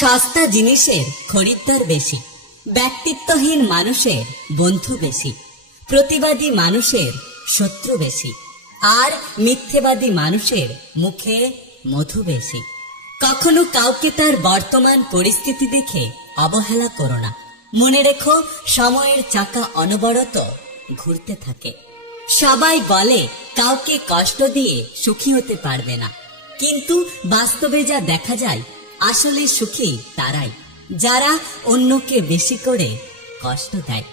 সস্তা জিনিসের খরিদ্দার বেশি, ব্যক্তিত্বহীন মানুষের বন্ধু বেশি, প্রতিবাদী মানুষের শত্রু বেশি, আর মিথ্যেবাদী মানুষের মুখে মধু বেশি। কখনো কাউকে তার বর্তমান পরিস্থিতি দেখে অবহেলা করো না। মনে রেখো, সময়ের চাকা অনবরত ঘুরতে থাকে। সবাই বলে কাউকে কষ্ট দিয়ে সুখী হতে পারবে না, কিন্তু বাস্তবে যা দেখা যায়, আসলে সুখী তারাই যারা অন্যকে বেশি করে কষ্ট দেয়।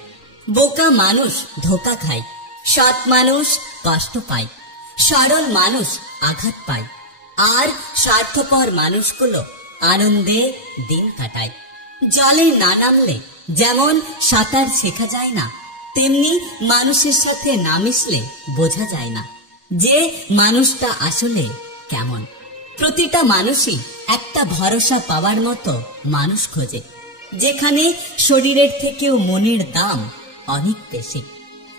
বোকা মানুষ ধোঁকা খায়, সৎ মানুষ কষ্ট পায়, সরল মানুষ আঘাত পায়, আর স্বার্থপর মানুষগুলো আনন্দে দিন কাটায়। জলে না নামলে যেমন সাঁতার শেখা যায় না, তেমনি মানুষের সাথে না মিশলে বোঝা যায় না যে মানুষটা আসলে কেমন। প্রতিটা মানুষই একটা ভরসা পাওয়ার মতো মানুষ খোঁজে, যেখানে শরীরের থেকেও মনের দাম অনেক বেশি।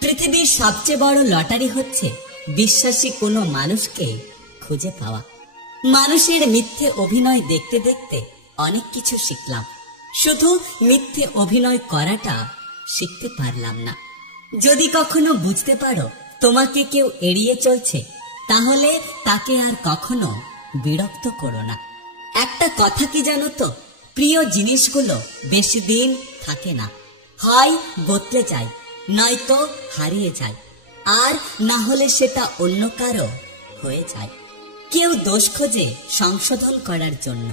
পৃথিবীর সবচেয়ে বড় লটারি হচ্ছে বিশ্বাসী কোনো মানুষকে খুঁজে পাওয়া। মানুষের মিথ্যে অভিনয় দেখতে দেখতে অনেক কিছু শিখলাম, শুধু মিথ্যে অভিনয় করাটা শিখতে পারলাম না। যদি কখনো বুঝতে পারো তোমাকে কেউ এড়িয়ে চলছে, তাহলে তাকে আর কখনো বিরক্ত করো না। একটা কথা কি জানো তো, প্রিয় জিনিসগুলো বেশি দিন থাকে না, হয় বদলে যায়, নয়তো হারিয়ে যায়, আর না হলে সেটা অন্য কারো হয়ে যায়। কেউ দোষ খোঁজে সংশোধন করার জন্য,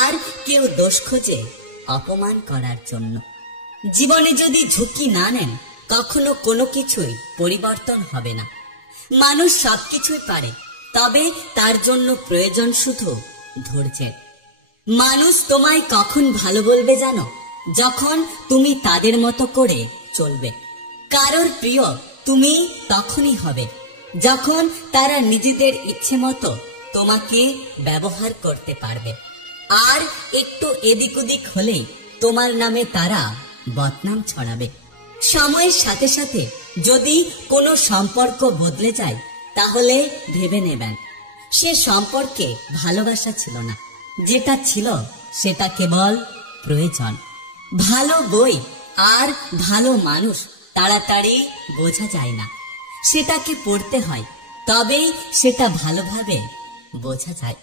আর কেউ দোষ খোঁজে অপমান করার জন্য। জীবনে যদি ঝুঁকি না নেন, কখনো কোনো কিছুই পরিবর্তন হবে না। মানুষ সবকিছুই পারে, তবে তার জন্য প্রয়োজন শুধু ধৈর্যের। মানুষ তোমায় কখন ভালো বলবে জানো? যখন তুমি তাদের মতো করে চলবে। কারোর প্রিয় তুমি তখনই হবে যখন তারা নিজেদের ইচ্ছে মতো তোমাকে ব্যবহার করতে পারবে। আর একটু এদিক ওদিক হলেই তোমার নামে তারা বদনাম ছড়াবে। সময়ের সাথে সাথে যদি কোনো সম্পর্ক বদলে যায়, তাহলে ভেবে নেবেন সে সম্পর্কে ভালোবাসা ছিল না, যেটা ছিল সেটা কেবল প্রয়োজন। ভালো বই আর ভালো মানুষ তাড়াতাড়ি বোঝা যায় না, সেটাকে পড়তে হয়, তবেই সেটা ভালোভাবে বোঝা যায়।